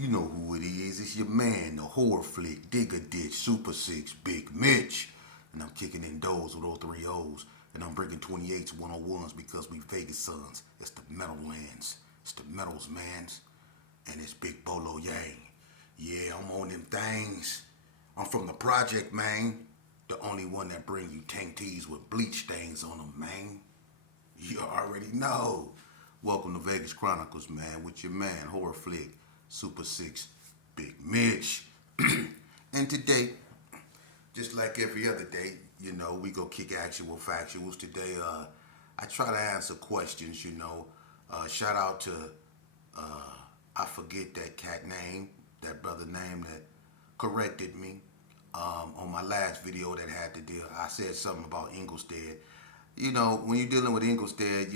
You know who it is. It's your man, the horror flick, Digger Ditch, Super 6, Bigg Mitch. And I'm kicking in doors with all three O's. And I'm bringing 28s, 101s because we Vegas sons. It's the metal lands. It's the metals mans. And it's Big Bolo Yang. Yeah, I'm on them things. I'm from the project, man. The only one that bring you tank tees with bleach stains on them, man. You already know. Welcome to Vegas Chronicles, man, with your man, horror flick, Super 6, Bigg Mitch. And today, just like every other day, we go kick actual factuals. Today, I try to answer questions, shout out to, I forget that cat name, that brother name that corrected me. On my last video that had to deal, I said something about Ingolstadt. When you're dealing with Ingolstadt,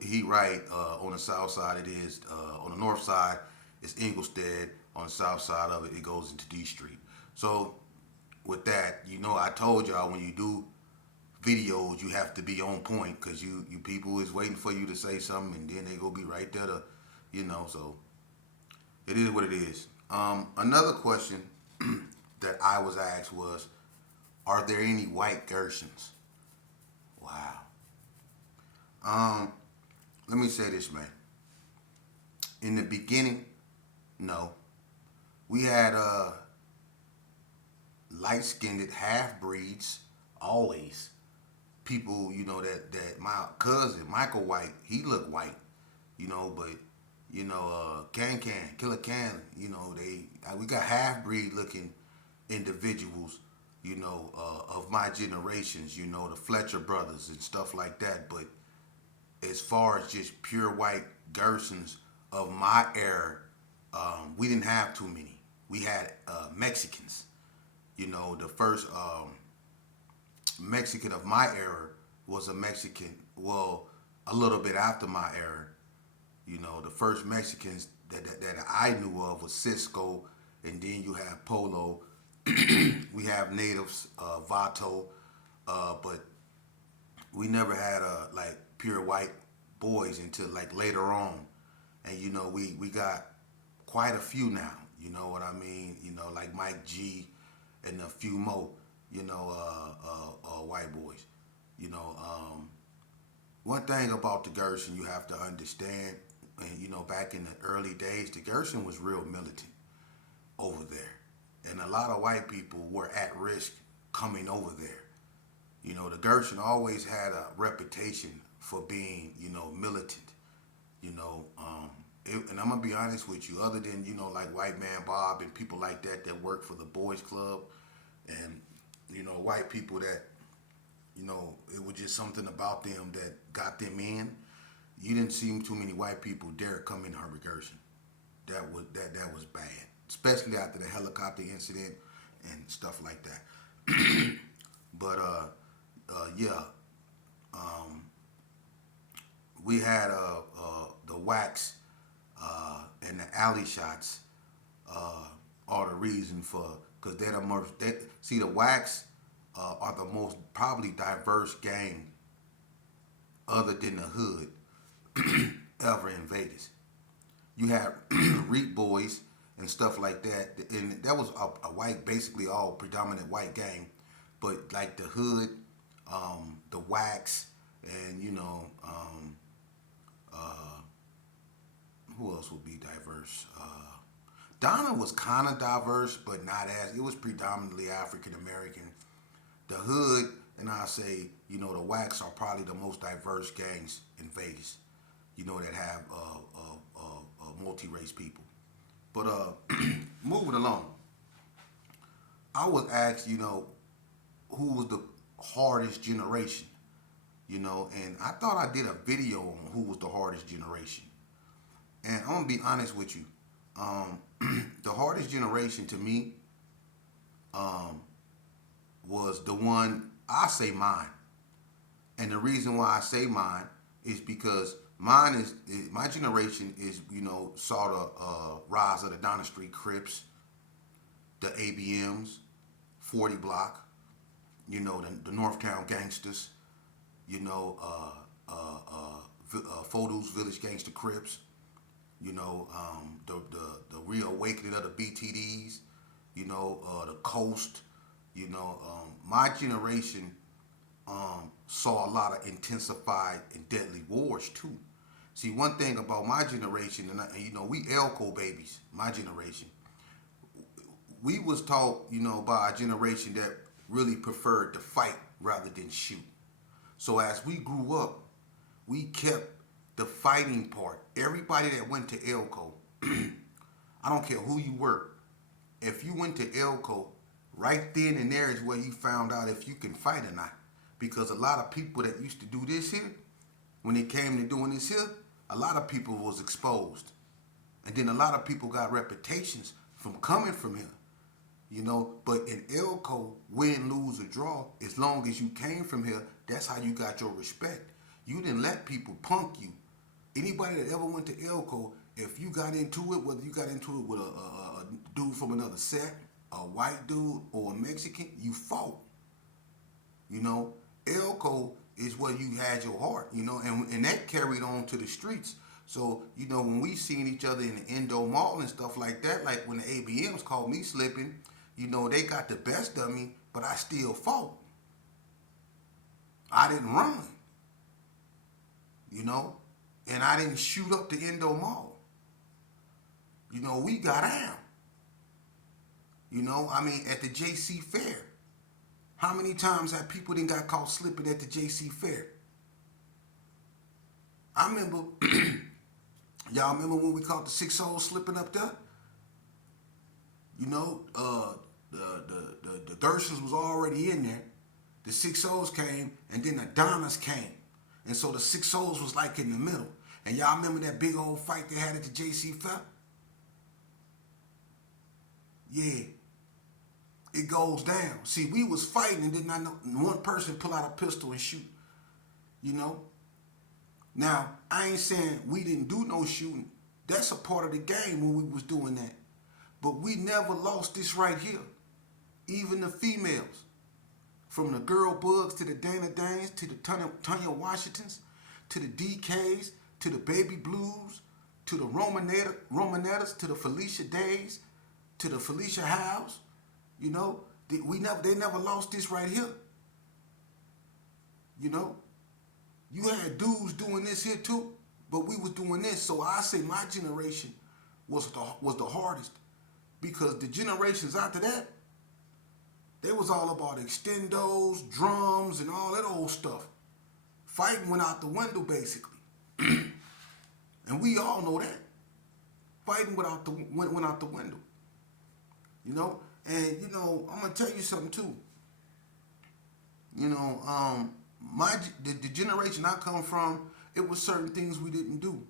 he right, on the south side it is, on the north side it's Ingolstadt, on the south side of it goes into D Street. So with that, I told y'all when you do videos you have to be on point, because you people is waiting for you to say something and then they go be right there to, so it is what it is. Another question that I was asked was, are there any white Gersons? Wow. Let me say this, man. In the beginning, no. We had light-skinned half-breeds, always. People, that my cousin, Michael White, he looked white, but, Killer Can, we got half-breed looking individuals, of my generations, the Fletcher brothers and stuff like that. But as far as just pure white Gersons of my era, we didn't have too many. We had Mexicans. The first Mexican of my era was a Mexican, well, a little bit after my era. The first Mexicans that I knew of was Cisco, and then you have Polo. We have natives, Vato, but we never had like pure white boys until like later on. And we got quite a few now. You know what I mean? Like Mike G and a few more. White boys. One thing about the Gerson you have to understand, and back in the early days, the Gerson was real militant over there. And a lot of white people were at risk coming over there. The Gerson always had a reputation for being, militant. And I'm gonna be honest with you. Other than like White Man Bob and people like that work for the Boys Club, and white people that it was just something about them that got them in. You didn't see too many white people dare come in Herbert Gerson. That was bad, especially after the helicopter incident and stuff like that. But yeah, we had the wax and the alley shots are the reason for, because they're the most. See, the wax are the most probably diverse gang other than the hood ever in Vegas. You have Reap Boys and stuff like that, and that was a white, basically all predominant white gang. But like the hood, the wax, and who else would be diverse? Donna was kind of diverse, but not as. It was predominantly African American. The hood, and I say, the wax are probably the most diverse gangs in Vegas. That have multi-race people. But moving along, I was asked, who was the hardest generation, and I thought I did a video on who was the hardest generation. And I'm gonna be honest with you, the hardest generation to me was the one, I say mine. And the reason why I say mine is because mine is my generation is, saw the rise of the Donna Street Crips, the ABMs, 40 Block, the Northtown Gangsters, Photos Village Gangster Crips. The reawakening of the BTDs, the coast, my generation saw a lot of intensified and deadly wars too. See, one thing about my generation, we Elko babies, my generation, we was taught, by a generation that really preferred to fight rather than shoot. So as we grew up, we kept the fighting part. Everybody that went to Elko, I don't care who you were, if you went to Elko, right then and there is where you found out if you can fight or not. Because a lot of people that used to do this here, when it came to doing this here, a lot of people was exposed. And then a lot of people got reputations from coming from here. But in Elko, win, lose, or draw, as long as you came from here, that's how you got your respect. You didn't let people punk you. Anybody that ever went to Elko, if you got into it, whether you got into it with a dude from another set, a white dude, or a Mexican, you fought. Elko is where you had your heart, and that carried on to the streets. So, when we seen each other in the Indo Mall and stuff like that, like when the ABMs called me slipping, they got the best of me, but I still fought. I didn't run, and I didn't shoot up the Indo Mall. We got out. At the JC Fair. How many times have people then got caught slipping at the JC Fair? I remember, y'all remember when we caught the 6 souls slipping up there? The Gershons was already in there. The 6 souls came, and then the Donnas came. And so the 6 souls was like in the middle. And y'all remember that big old fight they had at the JC Fair? Yeah. It goes down. See, we was fighting and did not know one person pull out a pistol and shoot. Now, I ain't saying we didn't do no shooting. That's a part of the game when we was doing that. But we never lost this right here. Even the females. From the Girl Bugs to the Dana Danes to the Tanya Washingtons to the DKs to the Baby Blues to the Romanettas to the Felicia Days to the Felicia Howes. They never lost this right here. You had dudes doing this here too, but we was doing this. So I say my generation was the hardest, because the generations after that, they was all about extendos, drums, and all that old stuff. Fighting went out the window basically, and we all know that. Fighting went out the window. And I'm gonna tell you something too. The generation I come from, it was certain things we didn't do.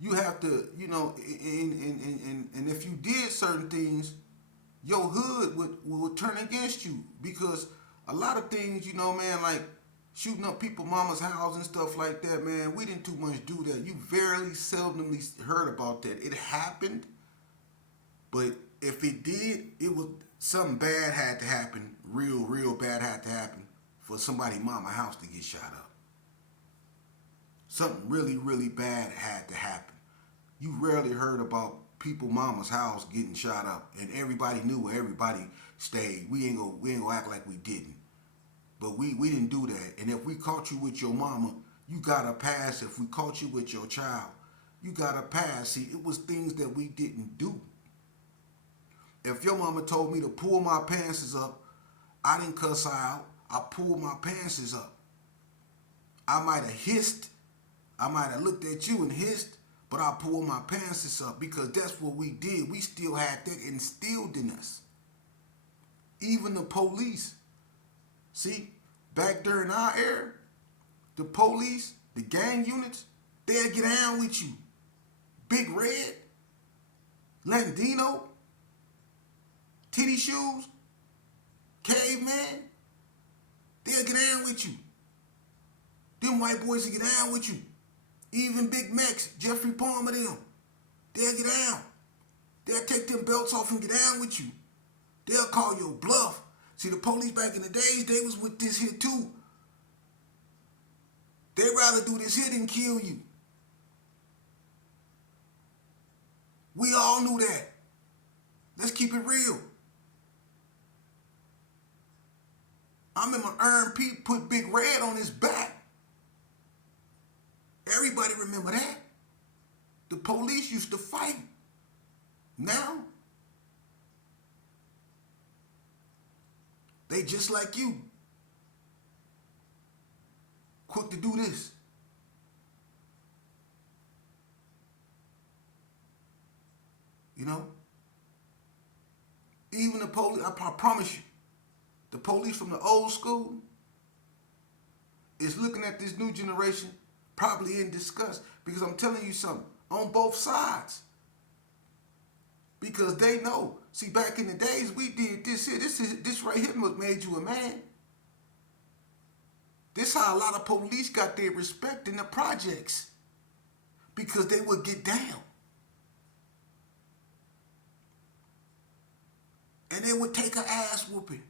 You have to, and if you did certain things, your hood would turn against you, because a lot of things, like shooting up people mama's house and stuff like that, man, we didn't too much do that. You very seldomly heard about that. It happened, but if it did, it was something bad had to happen, real bad had to happen for somebody mama house to get shot up. Something really bad had to happen. You rarely heard about people mama's house getting shot up, and everybody knew where everybody stayed. We ain't gonna act like we didn't. But we didn't do that. And if we caught you with your mama, you got a pass. If we caught you with your child, you got a pass. See, it was things that we didn't do. If your mama told me to pull my pants up, I didn't cuss her out. I pulled my pants up. I might have hissed. I might have looked at you and hissed, but I pulled my pants up, because that's what we did. We still had that instilled in us. Even the police. See, back during our era, the police, the gang units, they'd get down with you. Big Red, Landino, Titty Shoes, Caveman, they'll get down with you. Them white boys will get down with you. Even Bigg Mitch, Jeffrey Palmer, them, they'll get down. They'll take them belts off and get down with you. They'll call your bluff. See, the police back in the days, they was with this here too. They'd rather do this here than kill you. We all knew that. Let's keep it real. I remember Earn P put Big Red on his back. Everybody remember that. The police used to fight. Now, they just like you. Quick to do this. You know? Even the police, I promise you, the police from the old school is looking at this new generation probably in disgust. Because I'm telling you something, on both sides. Because they know. See, back in the days, we did this here. This right here what made you a man. This how a lot of police got their respect in the projects. Because they would get down. And they would take an ass whooping.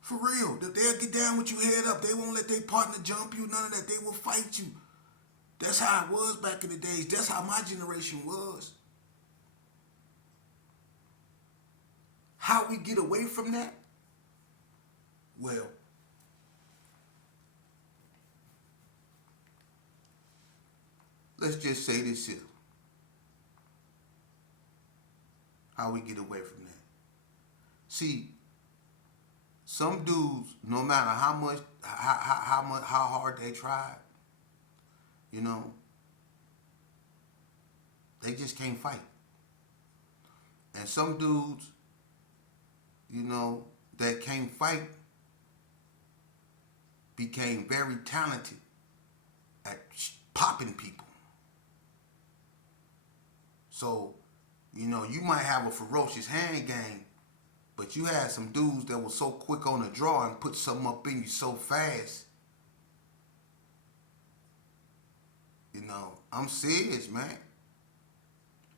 For real. They'll get down with you head up. They won't let their partner jump you, none of that. They will fight you. That's how it was back in the days. That's how my generation was. How we get away from that? Well, let's just say this here. How we get away from that? See, some dudes, no matter how hard they tried, you know, they just can't fight. And some dudes, you know, that can't fight became very talented at popping people. So, you know, you might have a ferocious hand game, but you had some dudes that were so quick on the draw and put something up in you so fast. You know, I'm serious, man.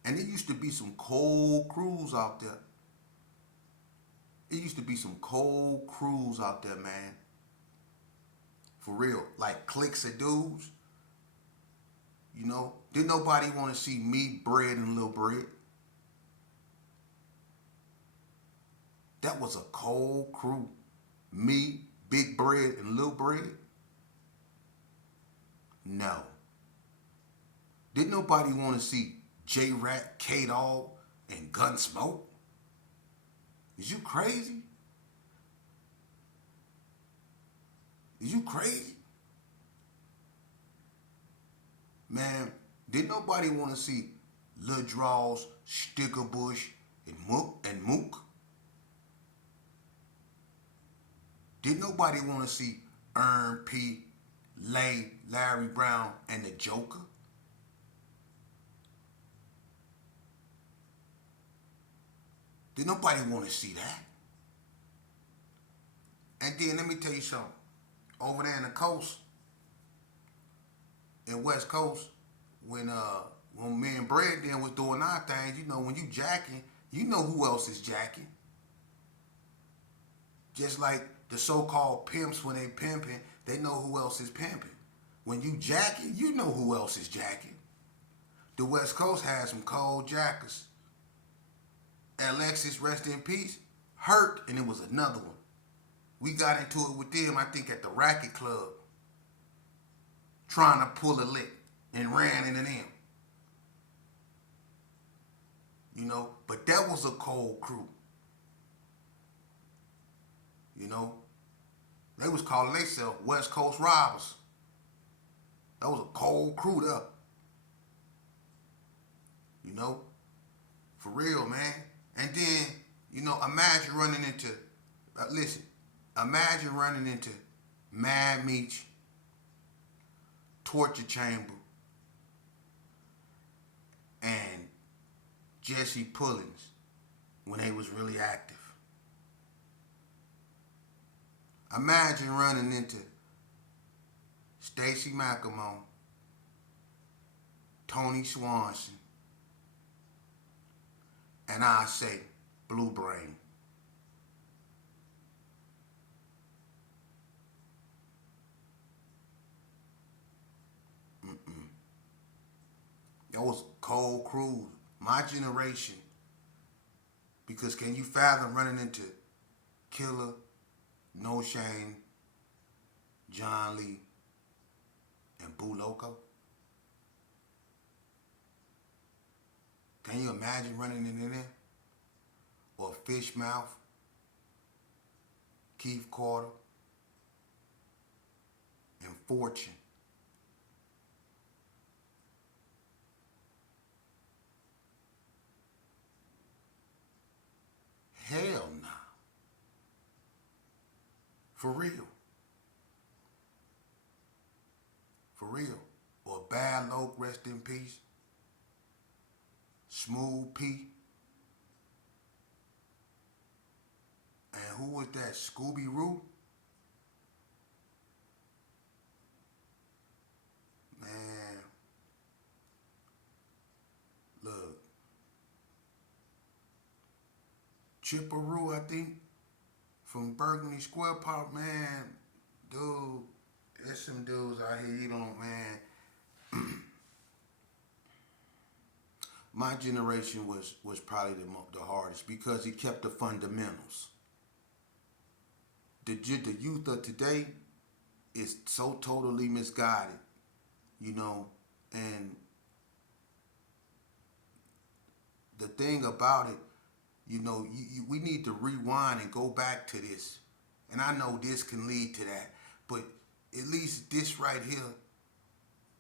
And it used to be some cold crews out there. It used to be some cold crews out there, man. For real. Like cliques of dudes. You know, didn't nobody want to see me, Bread, and Lil Bread. That was a cold crew. Me, Big Bread, and Lil Bread? No. Didn't nobody want to see J-Rat, K-Dog, and Gunsmoke? Is you crazy? Is you crazy? Man, didn't nobody want to see Lil Draws, Stickerbush, and Mook? Didn't nobody want to see Earn P, Lay, Larry Brown, and the Joker? Did nobody want to see that? And then let me tell you something. Over there in the coast, in West Coast, when me and Bread then was doing our things, you know, when you jacking, you know who else is jacking. Just like the so-called pimps, when they pimping, they know who else is pimping. When you jacking, you know who else is jacking. The West Coast had some cold jackers. Alexis, rest in peace, Hurt, and it was another one. We got into it with them, I think, at the Racket Club, trying to pull a lick, and ran into them. You know, but that was a cold crew. You know, they was calling themselves West Coast Robbers. That was a cold crew there. You know, for real, man. And then, you know, imagine running into Mad Meech, Torture Chamber, and Jesse Pullins when they was really active. Imagine running into Stacey McElmone, Tony Swanson, and I say Blue Brain. Those cold crews, my generation. Because can you fathom running into Killer, No Shame, John Lee, and Boo Loco? Can you imagine running into them? Or Fishmouth, Keith Carter, and Fortune. Hell nah. For real. For real. Or Bad Loc, rest in peace. Smooth P. And who was that? Scooby-Roo? Man. Look. Chipperoo, I think. From Burgundy Square Park, man. Dude. There's some dudes out here, you don't, man. My generation was probably the hardest because it kept the fundamentals. The youth of today is so totally misguided, you know, and the thing about it, you know, we need to rewind and go back to this. And I know this can lead to that, but at least this right here,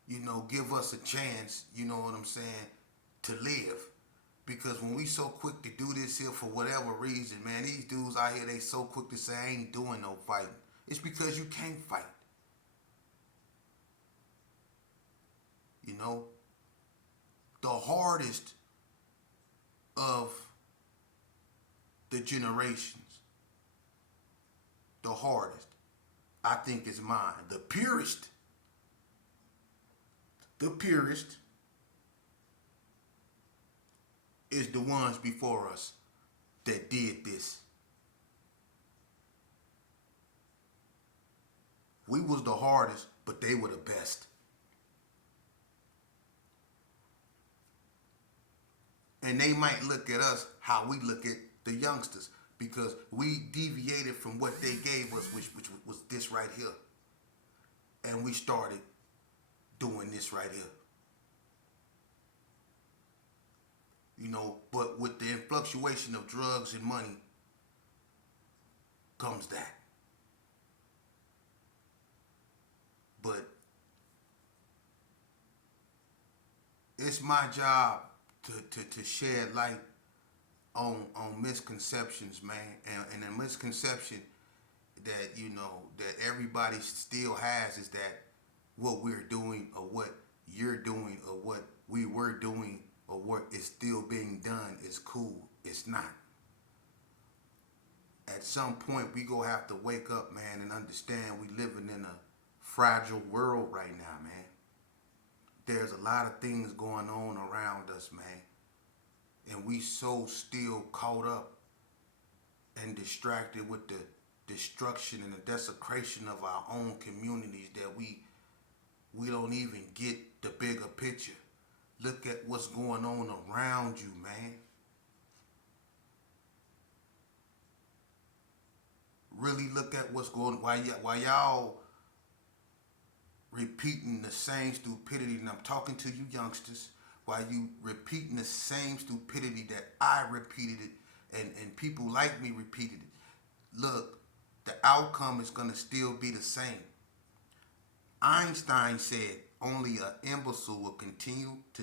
you know, give us a chance, you know what I'm saying, to live. Because when we so quick to do this here for whatever reason, man, these dudes out here, they so quick to say, I ain't doing no fighting. It's because you can't fight. You know? The hardest of the generations, the hardest, I think is mine. The purest is the ones before us that did this. We was the hardest, but they were the best. And they might look at us how we look at the youngsters because we deviated from what they gave us, which was this right here. And we started doing this right here. You know, but with the fluctuation of drugs and money comes that. But it's my job to shed light on misconceptions, man. And the misconception that, you know, that everybody still has is that what we're doing or what you're doing or what we were doing or what is still being done is cool. It's not. At some point, we gonna have to wake up, man, and understand we living in a fragile world right now, man. There's a lot of things going on around us, man. And we so still caught up and distracted with the destruction and the desecration of our own communities that we don't even get the bigger picture. Look at what's going on around you, man. Really look at what's going on. While y'all repeating the same stupidity, and I'm talking to you youngsters, while you repeating the same stupidity that I repeated it and people like me repeated it. Look, the outcome is going to still be the same. Einstein said only an imbecile will continue to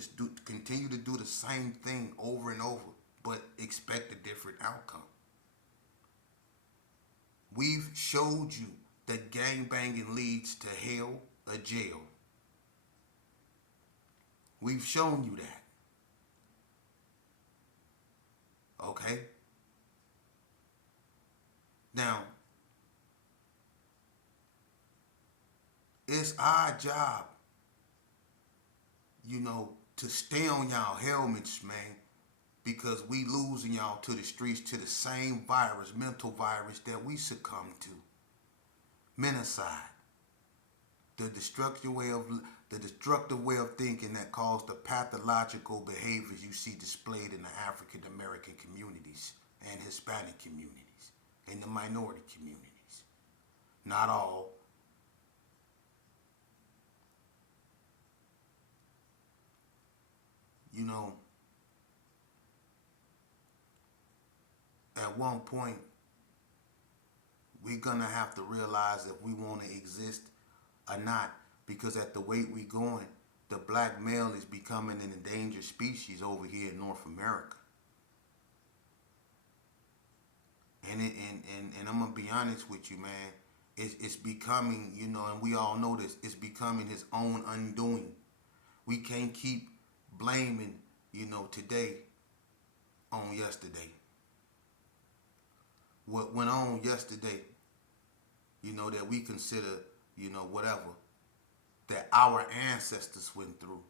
do the same thing over and over, but expect a different outcome. We've showed you that gangbanging leads to hell or jail. We've shown you that. Okay? Now, it's our job, you know, to stay on y'all helmets, man, because we losing y'all to the streets to the same virus, mental virus that we succumb to. Menacide. The destructive way of the destructive way of thinking that caused the pathological behaviors you see displayed in the African American communities and Hispanic communities and the minority communities. Not all. You know, at one point, we're gonna have to realize if we want to exist or not, because at the rate we going, the black male is becoming an endangered species over here in North America. And I'm gonna be honest with you, man. It's becoming, you know, and we all know this. It's becoming his own undoing. We can't keep blaming, you know, today on yesterday. What went on yesterday, you know, that we consider, you know, whatever, that our ancestors went through.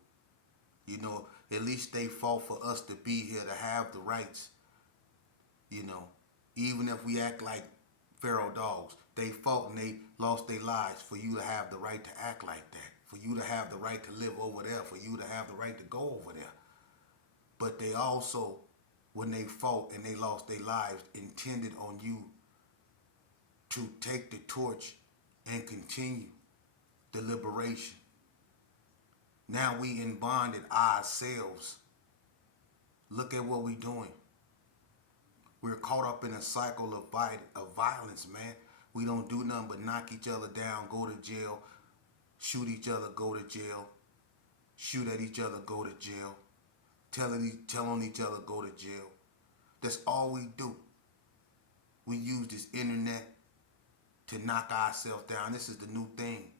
You know, at least they fought for us to be here, to have the rights, you know, even if we act like feral dogs. They fought and they lost their lives for you to have the right to act like that, for you to have the right to live over there, for you to have the right to go over there. But they also, when they fought and they lost their lives, intended on you to take the torch and continue the liberation. Now we in bonded ourselves. Look at what we doing. We're caught up in a cycle of violence, man. We don't do nothing but knock each other down, go to jail, shoot each other, go to jail, shoot at each other, go to jail, tell on each other, go to jail. That's all we do. We use this internet to knock ourselves down. This is the new thing.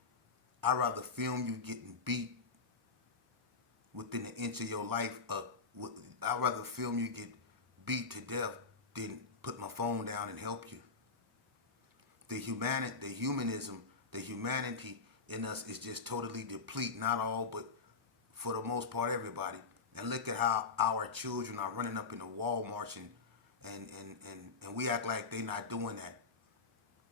I'd rather film you getting beat within an inch of your life. I'd rather film you get beat to death than put my phone down and help you. The humanism, the humanity in us is just totally deplete. Not all, but for the most part, everybody. And look at how our children are running up in the Walmarts and we act like they're not doing that.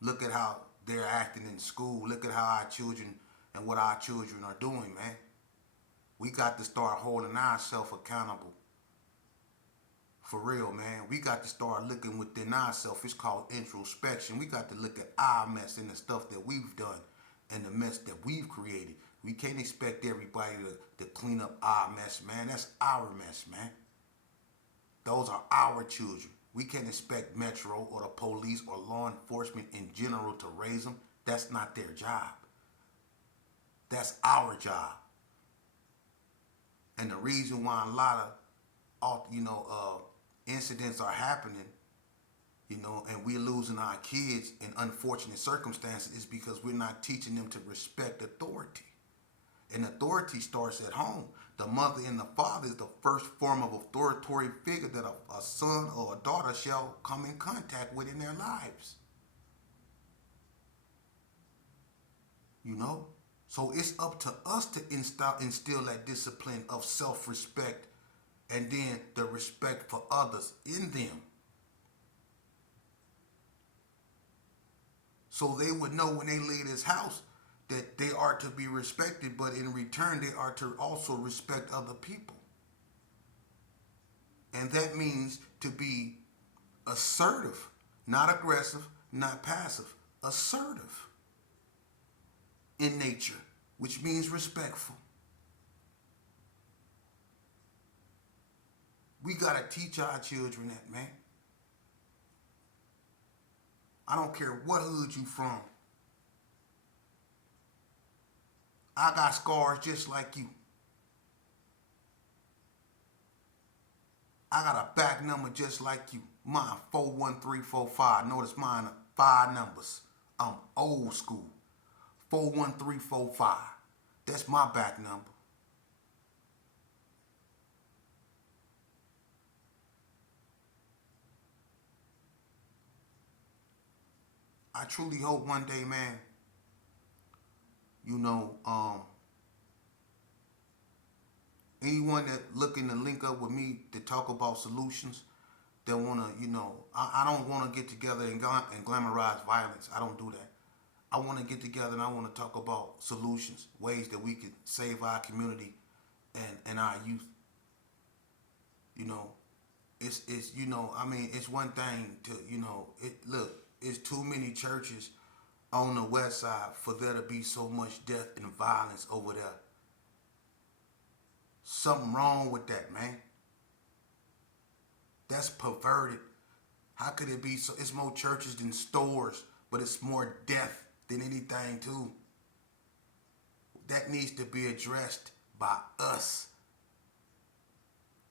Look at how they're acting in school. Look at how our children and what our children are doing, man. We got to start holding ourselves accountable. For real, man. We got to start looking within ourselves. It's called introspection. We got to look at our mess and the stuff that we've done and the mess that we've created. We can't expect everybody to clean up our mess, man. That's our mess, man. Those are our children. We can't expect Metro or the police or law enforcement in general to raise them. That's not their job. That's our job. And the reason why a lot of, incidents are happening, you know, and we're losing our kids in unfortunate circumstances is because we're not teaching them to respect authority. And authority starts at home. The mother and the father is the first form of authoritarian figure that a son or a daughter shall come in contact with in their lives. You know? So it's up to us to instill that discipline of self-respect and then the respect for others in them. So they would know when they leave this house that they are to be respected, but in return they are to also respect other people. And that means to be assertive, not aggressive, not passive, assertive in nature, which means respectful. We gotta teach our children that, man. I don't care what hood you from. I got scars just like you. I got a back number just like you. Mine 41345. Notice mine are 5 numbers. I'm old school. 41345. That's my back number. I truly hope one day, man, you know, anyone that looking to link up with me to talk about solutions, that want to, you know, I don't want to get together and glamorize violence. I don't do that. I want to get together and I want to talk about solutions, ways that we can save our community and our youth. You know, it's you know, I mean, it's one thing to, you know, it look, it's too many churches on the west side for there to be so much death and violence over there. Something wrong with that, man. That's perverted. How could it be so? It's more churches than stores, but it's more death than anything too. That needs to be addressed by us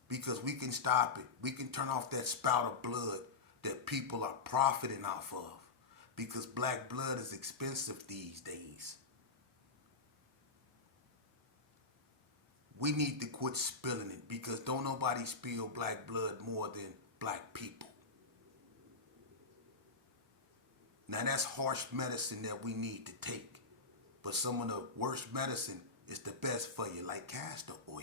because we can stop it. We can turn off that spout of blood that people are profiting off of because black blood is expensive these days. We need to quit spilling it because don't nobody spill black blood more than black people. Now that's harsh medicine that we need to take. But some of the worst medicine is the best for you, like castor oil.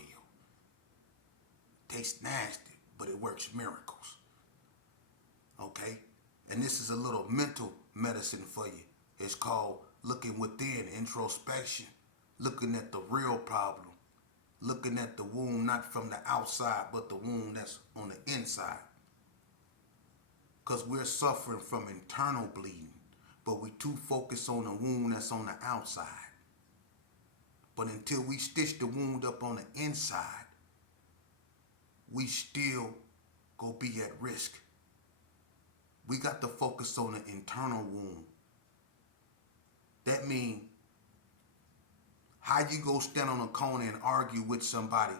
Tastes nasty, but it works miracles. Okay? And this is a little mental medicine for you. It's called looking within, introspection, looking at the real problem, looking at the wound not from the outside, but the wound that's on the inside. Because we're suffering from internal bleeding, but we too focused on the wound that's on the outside. But until we stitch the wound up on the inside, we still go be at risk. We got to focus on the internal wound. That means how you go stand on a corner and argue with somebody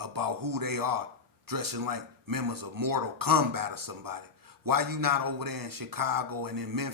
about who they are, dressing like members of Mortal Kombat or somebody. Why you not over there in Chicago and in Memphis